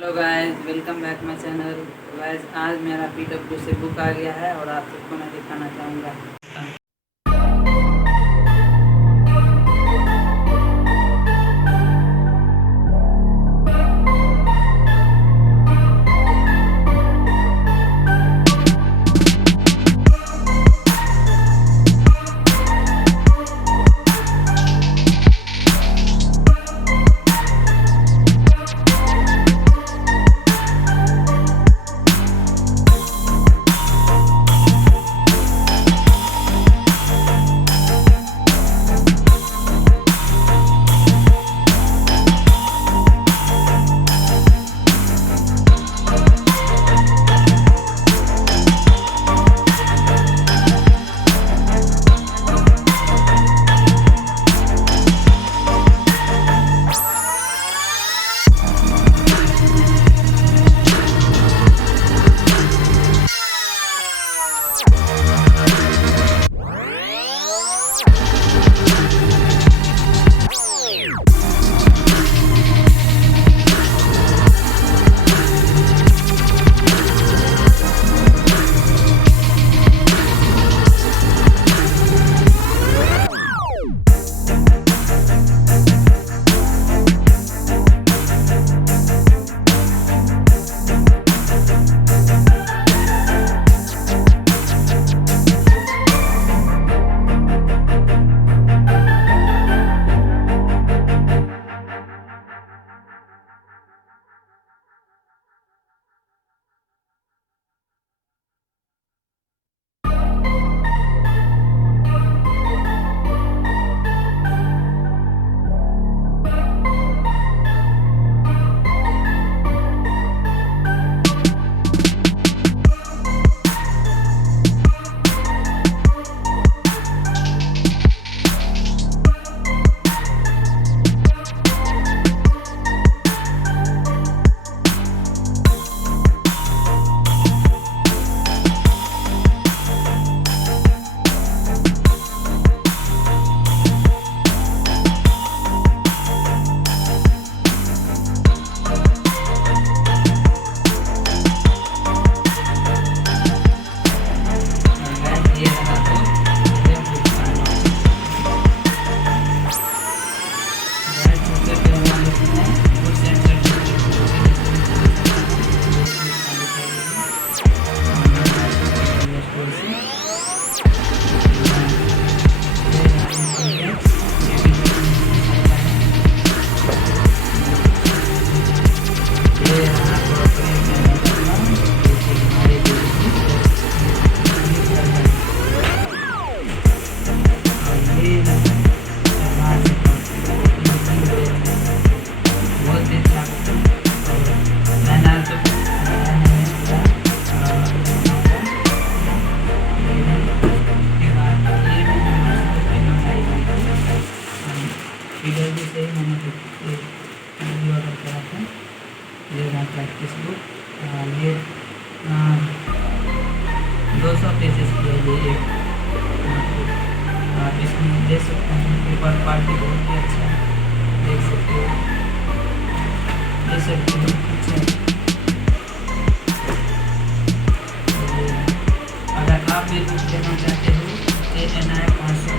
Hello guys, welcome back my channel. Guys, आज मेरा PW से बुक आ गया है और आप सबको मैं दिखाना चाहूँगा। PW से मैंने ऑर्डर करा था। ये रहा प्रैक्टिस बुक। ये 200 पेजेस की है। ये आप इसमें देख सकते हैं। पेपर क्वालिटी बहुत ही अच्छा है, देख सकते हो। अच्छा है। अगर आप भी बुक लेना चाहते हो ANI 500